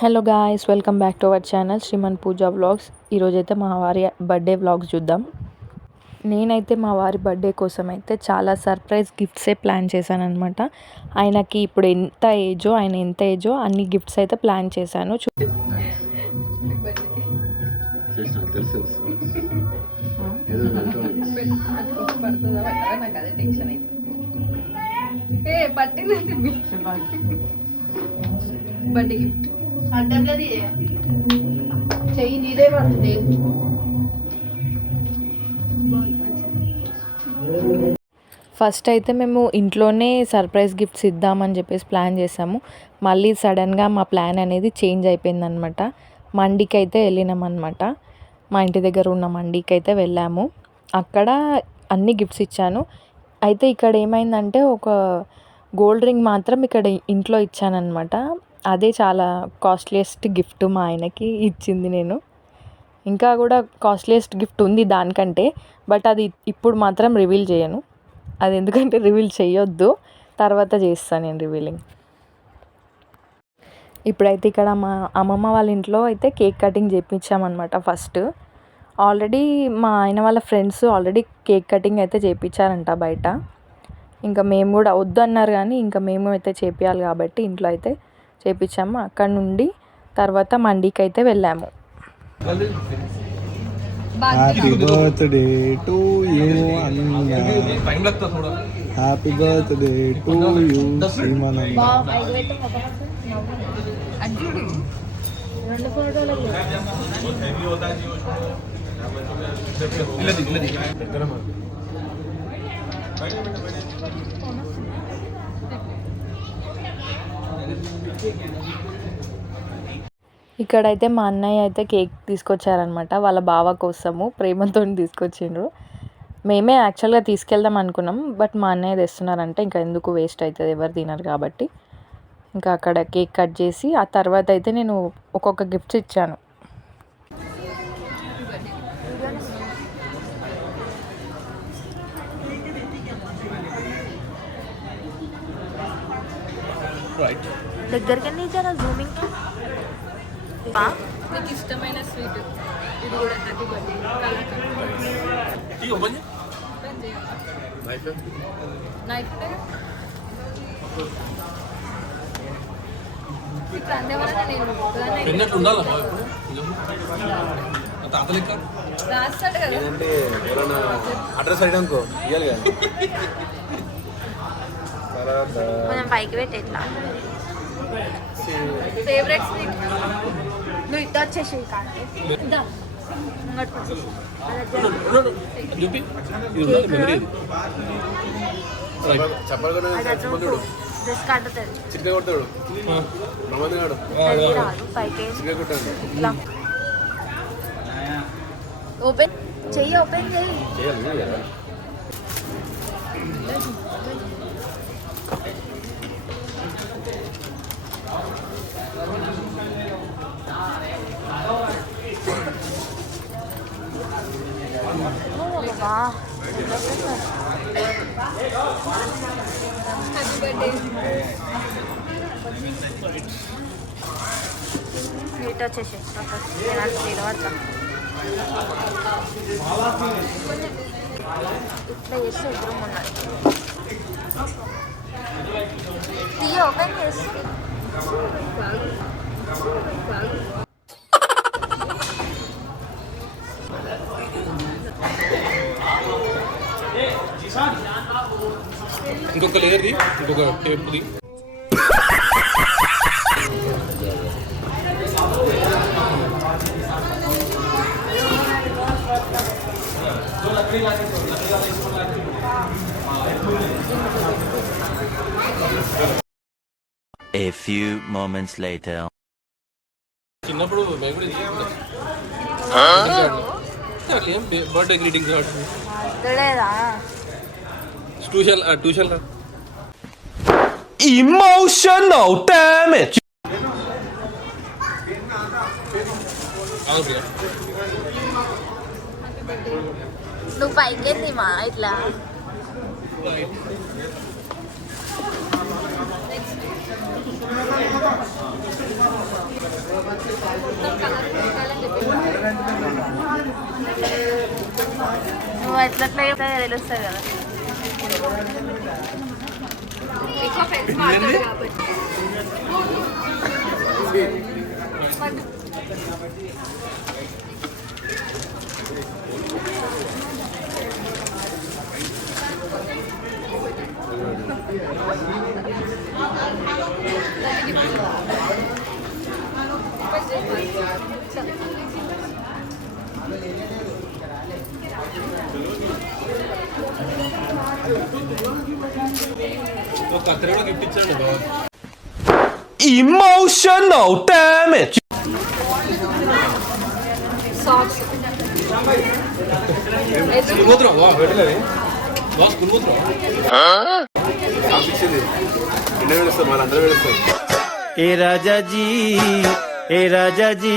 Hello guys welcome back to our channel Sriman Pooja vlogs ఈరోజైతే మా వారి birthday vlogs చూద్దాం. నేనైతే మా వారి బర్త్డే కోసం అయితే చాలా సర్ప్రైజ్ గిఫ్ట్సే ప్లాన్ చేశాను అనమాట ఆయనకి ఇప్పుడు ఎంత ఏజో ఆయన ఎంత ఏజో అన్ని గిఫ్ట్స్ అయితే ప్లాన్ చేశాను. చూ బర్త్డే గిఫ్ట్. అడ్డది చెయ్యి నీదే పడుతుంది. ఫస్ట్ అయితే మేము ఇంట్లోనే సర్ప్రైజ్ గిఫ్ట్స్ ఇద్దామని చెప్పేసి ప్లాన్ చేసాము. మళ్ళీ సడన్గా మా ప్లాన్ అనేది చేంజ్ అయిపోయిందనమాట మండికి అయితే వెళ్ళినాం అనమాట మా ఇంటి దగ్గర ఉన్న మండికి అయితే వెళ్ళాము. అక్కడ అన్ని గిఫ్ట్స్ ఇచ్చాను. అయితే ఇక్కడ ఏమైందంటే ఒక గోల్డ్ రింగ్ మాత్రం ఇక్కడ ఇంట్లో ఇచ్చానమాట అదే చాలా కాస్ట్లీయెస్ట్ గిఫ్ట్ మా ఆయనకి ఇచ్చింది నేను. ఇంకా కూడా కాస్ట్లీయెస్ట్ గిఫ్ట్ ఉంది దానికంటే బట్ అది ఇప్పుడు మాత్రం రివీల్ చేయను. అది ఎందుకంటే రివీల్ చేయొద్దు. తర్వాత చేస్తాను నేను రివీలింగ్. ఇప్పుడైతే ఇక్కడ మా అమ్మమ్మ వాళ్ళ ఇంట్లో అయితే కేక్ కటింగ్ చేయించామన్నమాట ఫస్ట్. ఆల్రెడీ మా ఆయన వాళ్ళ ఫ్రెండ్స్ ఆల్రెడీ కేక్ కటింగ్ అయితే చేయించారంట బయట. ఇంకా మేము కూడా వద్దు అన్నారు కానీ ఇంకా మేము అయితే చేపియాలి కాబట్టి ఇంట్లో అయితే చేయించాము అక్కడ నుండి తర్వాత మండీకి అయితే వెళ్ళాము హ్యాపీ బర్త్డే టు యూ అన్న హ్యాపీ బర్త్డే టు యూ శ్రీమనన్న ఇక్కడైతే మా అన్నయ్య అయితే కేక్ తీసుకొచ్చారనమాట వాళ్ళ బావ కోసము ప్రేమతో తీసుకొచ్చిండ్రు. మేమే యాక్చువల్గా తీసుకెళ్దాం అనుకున్నాం బట్ మా అన్నయ్య తెస్తున్నారంటే ఇంకా ఎందుకు వేస్ట్ అవుతుంది ఎవరు తినరు కాబట్టి. ఇంకా అక్కడ కేక్ కట్ చేసి ఆ తర్వాత అయితే నేను ఒక్కొక్క గిఫ్ట్స్ ఇచ్చాను. దగ్గరికి జర జూమింగ్ ఇష్టమైన స్వీట్ ఇది కూడా హ్యాపీ బర్త్డే నైట్ ఏంటంటే ఎవరైనా అడ్రస్ అడిగి అనుకో. ఇవ్వాలి కదా. తర్వాత కొంచెం పైకి పెట్టి ఎట్లా ఫేవరెట్ స్వీట్ నువ్వు ఇట్లా వచ్చేసి కాదు ఇదా ముంగట్టు వచ్చేసి చూపి ఇది ఉండాలి మెమరీ చెప్పాలి కూడా రాదు పైకి చిట్కా కొట్టాడు ఇట్లా ఓపెన్ చెయ్యి ఓపెన్ చెయ్యి చేయాలి నువ్వు కదా వా హ్యాపీ బర్త్డే ఇటు వచ్చేసి నాకు తెలియదు ఇట్లా చేస్తే ఎదురు ఉన్నది తీయ ఓపెన్ చేసి ఇంకొక లేయర్ది ఇంకొక టేప్ది few moments later. చిన్నప్పుడు అట్లా ఏం బర్త్డే ఆడుతుంది లేదా? Tuition tuition Emotional damage. అవును ప్రియా నువ్వు పైకి మా ఇట్లా మొత్తం కలర్ పెట్టాలని చెప్పి నువ్వు ఎట్లా తెలుస్తుంది కదా ఎక్కువ ఫ్రెండ్స్ మాట్లాడారు కాబట్టి ఒక కత్తెర కూడా గిఫ్ట్ ఇచ్చాడు బాబా Emotional damage. స్కూల్ పోతున్నావు వా పెట్టలేదు స్కూల్ పోతున్నావు ए राजा जी ए राजा जी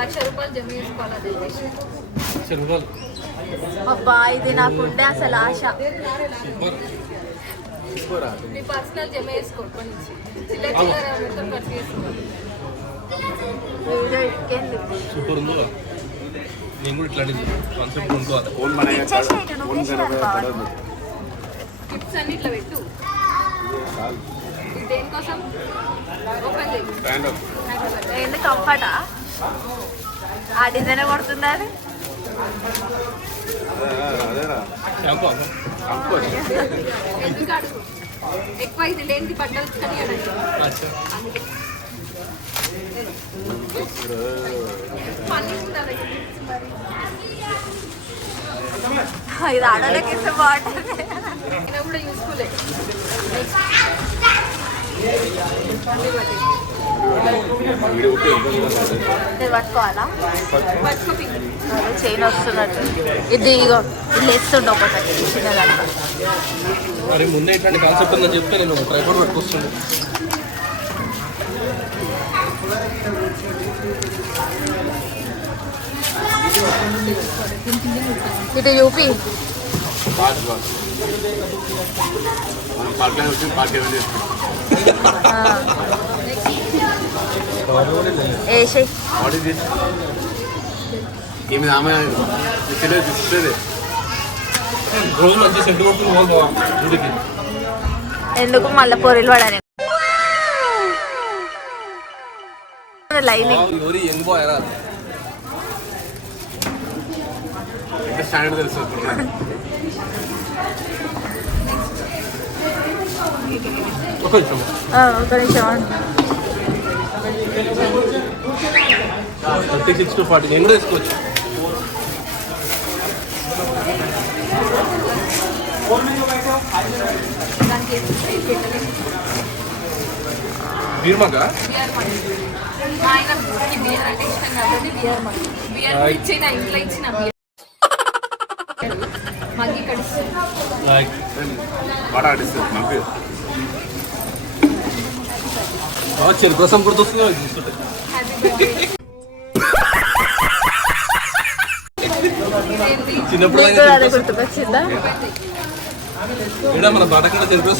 లక్ష రూపాయలు జమ చేసుకోవాలి అబ్బా ఇది నాకుండే అసలు ఆశ. సూపర్ మీ పర్సనల్ జమ చేసుకోండి కొన్ని చిల్లర చిల్లర మొత్తం ఖర్చు చేసుకోవాలి సూపర్ ఉందో? నేను కూడా ఇట్లాంటిది కాన్సెప్ట్ అన్ని ఇట్లా పెట్టు. దేనికోసం? ఓపెన్ చేయి. ఏంది కంఫర్టా? ఆ డిజైన్ కొడుతుందా అది ఎక్కువ ఇది లేనిది బట్టలు ఇది ఆడోళ్ళకి ఇస్తే బాగుంటుంది కూడా యూస్ఫుల్ వీడియో పట్టుకోవాలా? చైన్ వస్తున్నట్టు. ఇది ఇగో ఇది వేస్తుండే ఒకటి. చిన్నదాంట్లో మరి ముందే ఇట్లాంటి కాన్సెప్ట్ ఉందని చెప్తే నేను ట్రైపోర్ట్ పట్టుకొస్తుండే. ఇటు యూపీ పార్ట్ వన్ మనం పార్ట్ లైన్ వచ్చి పార్ట్ ఏమైనా వేసి వాట్ ఇస్ దిస్ ఏమి ఆమె ఎందుకు మళ్ళీ పొరిలు పడని లైనింగ్. స్టాండర్డ్ తెలుసు ఒక నిమిషం. ఒక నిమిషం. Thirty six to forty. నేను కూడా వేసుకోవచ్చు దానికి పెట్టలేదు బీర్ మగా బిఆర్ మనీ మా ఆయనకి బిఆర్ అంటే ఇష్టం కాబట్టి బిఆర్ మనీ బిఆర్ ఇచ్చిన ఇంట్లో ఇచ్చిన బిఆర్ మగ్గి ఇక్కడ ఇస్తుంది లైక్ వాట ఆడిస్తుంది మనకి చెరు కోసం గుర్తొస్తుంది చిన్నప్పుడు ఇక్కడ మన చెరుకు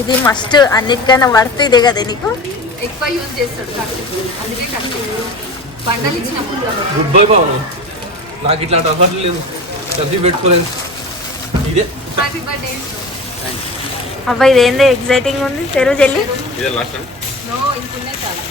ఇది మస్ట్ అన్నిటికన్నా వర్త్ ఇదే కదా నీకు? ఎక్కువ యూజ్ చేస్తాడు. అందుకే ఖర్చు బండలు ఇచ్చినప్పుడు గుడ్ బై బాబు నాకు ఇట్లాంటి ఆఫర్లు లేదు కలిసి పెట్టుకోలేదు. ఇదే. హ్యాపీ బర్త్డే అబ్బాయి ఇదేంది ఎగ్జైటింగ్ ఉంది. తెరువు చెల్లి. ఇదే లాస్ట్ టైం నో ఇంకున్నాయి చాలా.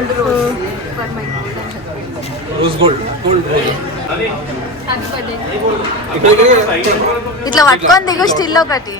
Gold rose. For my golden husband rose gold. Gold rose. Happy birthday ఇక్కడ ఇట్లా పట్టుకొని దిగు స్టిల్ ఒకటి.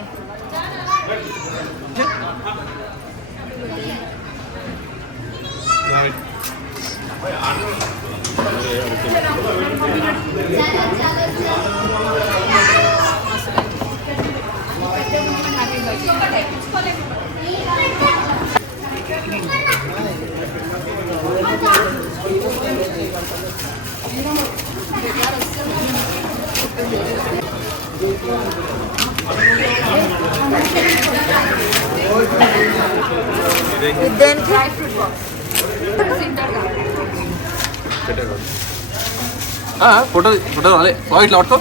ఫోటో ఫోటో రాలే బాగా ఇట్లా పట్టుకో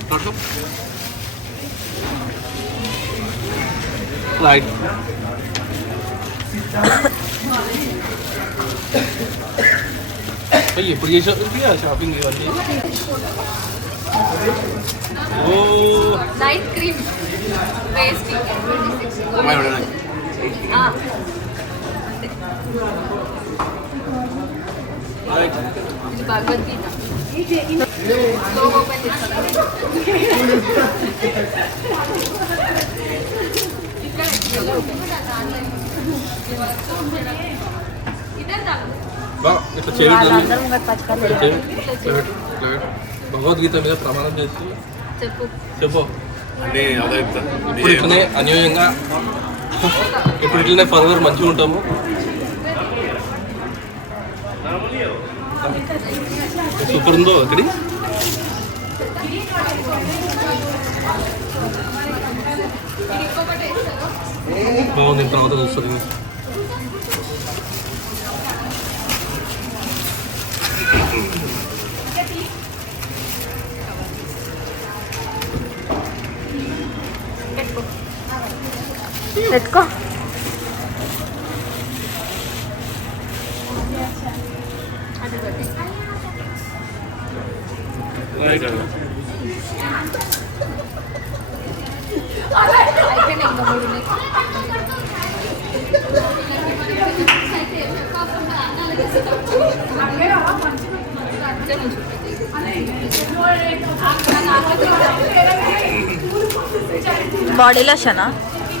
ఇట్లా పట్టుకో రైట్ అయ్యి ఎప్పుడు చేసావు షాపింగ్ ఇవన్నీ ఓ నైట్ క్రీమ్ ఫేస్కి అమ్మాయి ఉండడానికి ఇది భగవద్గీత స్లో ఓపెన్ చేస్తాను బా ఇట్లా చేయండి వాళ్ళందరూ ముంగట పట్టుకొని ఇట్లా చేయి. ఇట్లా పెట్టు, ఇట్లా పెట్టు. భగవద్గీత మీద ప్రమాణం చేసి చెప్పు. చెప్పు. ఇప్పుడు ఇట్లనే అన్యోన్యంగా ఇప్పుడు ఇట్లనే ఫర్దర్ మంచిగా ఉంటాము. సూపర్ ఉందో ఇక్కడి బాగుంది తర్వాత చూస్తుంది పెట్టుకో అయిపోయినాయి ఇంకా మూడు ఉన్నాయి. ఇక్కడ నుంచి బాడీ లోషనా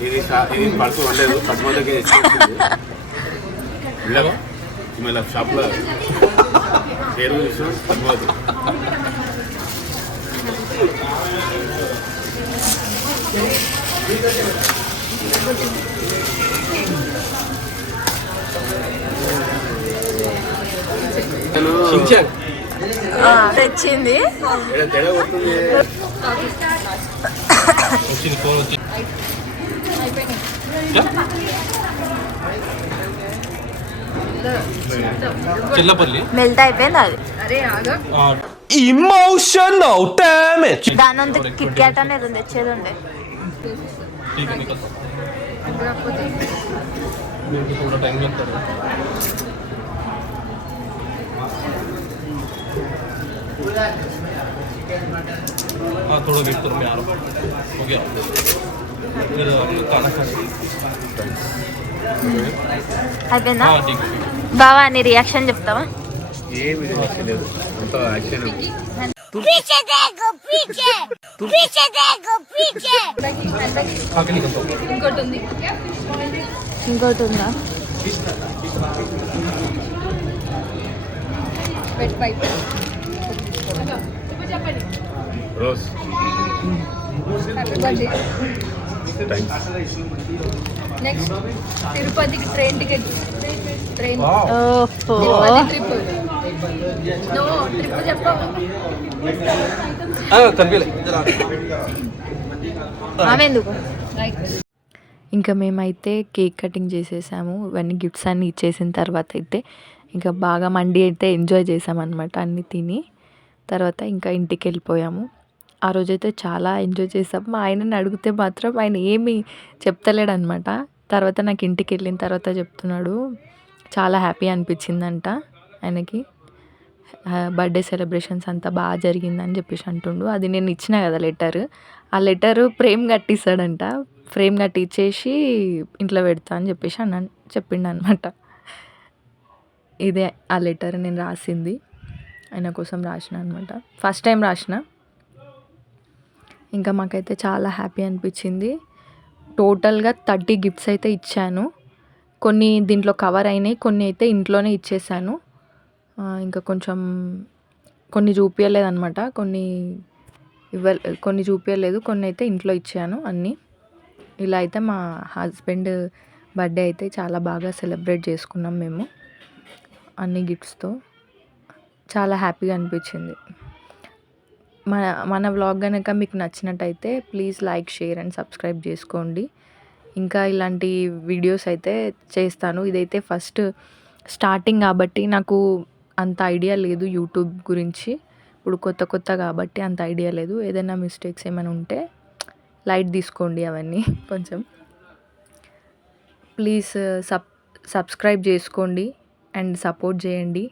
ఇది ఇది పర్సు వండలేదు పట్టుకోలేక మళ్ళీ షాప్లో పేరు షించాన్ ఆ, తెచ్చింది. ఏదో తేడా కొడుతుంది వచ్చింది ఫోన్ వచ్చింది అయిపోయినాయి చెల్లపల్లి మెల్ట్ అయిపోయింది అది అరే ఆగా Emotional damage. దాని అంతా కిట్ క్యాట్ అనేది ఉంది తెచ్చేది ఉండే ठीक है निकल కాకపోతే मेरे को थोड़ा टाइम लगता है हाँ थोड़ा वेट करो मैं आ रहा हूँ हो गया फिर खाना खा అయిపోయిందా हाँ ठीक है ठीक है బావా నీ రియాక్షన్ చెప్తావా ఏమి లేదు అంత యాక్షన్ खा के निकलता हूँ ఇంకోటి ఉంది ఇంకోటి ఉందా వెట్ పైప్ Ah, ah. ఇంకా మేమైతే కేక్ కటింగ్ చేసేసాము ఇవన్నీ గిఫ్ట్స్ అన్ని ఇచ్చేసిన తర్వాత అయితే ఇంకా బాగా మండి అయితే ఎంజాయ్ చేసామన్నమాట అన్ని తిని. తర్వాత ఇంకా ఇంటికి వెళ్ళిపోయాము ఆ రోజైతే చాలా ఎంజాయ్ చేసాం. మా ఆయనని అడిగితే మాత్రం ఆయన ఏమీ చెప్తలేడనమాట తర్వాత నాకు ఇంటికి వెళ్ళిన తర్వాత చెప్తున్నాడు చాలా హ్యాపీ అనిపించిందంట ఆయనకి. బర్త్డే సెలబ్రేషన్స్ అంతా బాగా జరిగిందని చెప్పేసి అంటుండు. అది నేను ఇచ్చిన కదా లెటర్. ఆ లెటర్ ఫ్రేమ్ కట్టిస్తాడంట. ఫ్రేమ్ కట్టించేసి ఇంట్లో పెడతా అని చెప్పేసి అన్న చెప్పిండు అనమాట ఇదే ఆ లెటర్ నేను రాసింది. ఆయన కోసం రాసిన అనమాట ఫస్ట్ టైం రాసిన. ఇంకా మాకైతే చాలా హ్యాపీ అనిపించింది. టోటల్గా థర్టీ గిఫ్ట్స్ అయితే ఇచ్చాను. కొన్ని దీంట్లో కవర్ అయినాయి కొన్ని అయితే ఇంట్లోనే ఇచ్చేసాను. ఇంకా కొంచెం కొన్ని చూపించలేదు అనమాట కొన్ని ఇవ్వ కొన్ని చూపించలేదు కొన్ని అయితే ఇంట్లో ఇచ్చాను అన్నీ. ఇలా అయితే మా హస్బెండ్ బర్త్డే అయితే చాలా బాగా సెలబ్రేట్ చేసుకున్నాం మేము అన్ని గిఫ్ట్స్తో చాలా హ్యాపీగా అనిపించింది. మన మన వ్లాగ్ కనుక మీకు నచ్చినట్టయితే please like share and subscribe చేసుకోండి. ఇంకా ఇలాంటి వీడియోస్ అయితే చేస్తాను. ఇదైతే ఫస్ట్ స్టార్టింగ్ కాబట్టి నాకు అంత ఐడియా లేదు యూట్యూబ్ గురించి. ఇప్పుడు కొత్త కొత్త కాబట్టి అంత ఐడియా లేదు. ఏదైనా మిస్టేక్స్ ఏమైనా ఉంటే లైట్ తీసుకోండి అవన్నీ కొంచెం. ప్లీజ్ సబ్ సబ్స్క్రైబ్ చేసుకోండి అండ్ సపోర్ట్ చేయండి.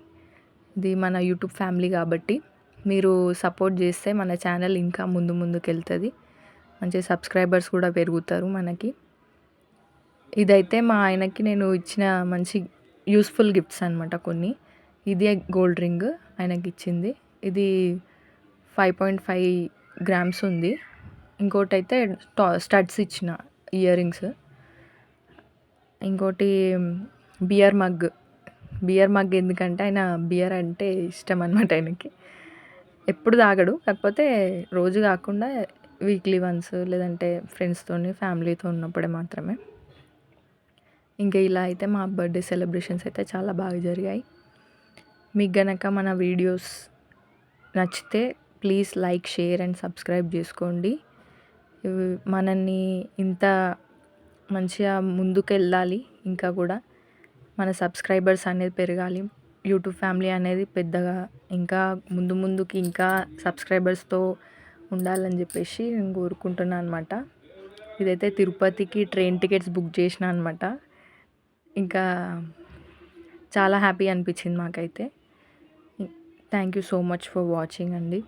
ఇది మన యూట్యూబ్ ఫ్యామిలీ కాబట్టి మీరు సపోర్ట్ చేస్తే మన ఛానల్ ఇంకా ముందు ముందుకు వెళ్తుంది మంచి సబ్స్క్రైబర్స్ కూడా పెరుగుతారు మనకి. ఇదైతే మా ఆయనకి నేను ఇచ్చిన మంచి యూస్ఫుల్ గిఫ్ట్స్ అనమాట కొన్ని. ఇదే గోల్డ్ రింగ్ ఆయనకి ఇచ్చింది. ఇది ఫైవ్ పాయింట్ ఫైవ్ గ్రామ్స్ ఉంది. ఇంకోటి అయితే స్టడ్స్ ఇచ్చిన ఇయర్ రింగ్స్. ఇంకోటి బియర్ మగ్. బియర్ మగ్ ఎందుకంటే ఆయన బియర్ అంటే ఇష్టం అనమాట ఆయనకి. ఎప్పుడు తాగడు కాకపోతే రోజు కాకుండా వీక్లీ వన్స్ లేదంటే ఫ్రెండ్స్తోని ఫ్యామిలీతో ఉన్నప్పుడే మాత్రమే. ఇంకా ఇలా అయితే మా బర్త్డే సెలబ్రేషన్స్ అయితే చాలా బాగా జరిగాయి. మీకు గనక మన వీడియోస్ నచ్చితే please like share and subscribe చేసుకోండి. మనల్ని ఇంత మంచిగా ముందుకు వెళ్ళాలి ఇంకా కూడా. మన సబ్స్క్రైబర్స్ అనేది పెరగాలి. యూట్యూబ్ ఫ్యామిలీ అనేది పెద్దగా ఇంకా ముందు ముందుకి ఇంకా సబ్స్క్రైబర్స్తో ఉండాలని చెప్పేసి నేను కోరుకుంటున్నాను అనమాట ఇదైతే తిరుపతికి ట్రైన్ టికెట్స్ బుక్ చేసిన అనమాట ఇంకా చాలా హ్యాపీ అనిపించింది మాకైతే. Thank you so much for watching అండి.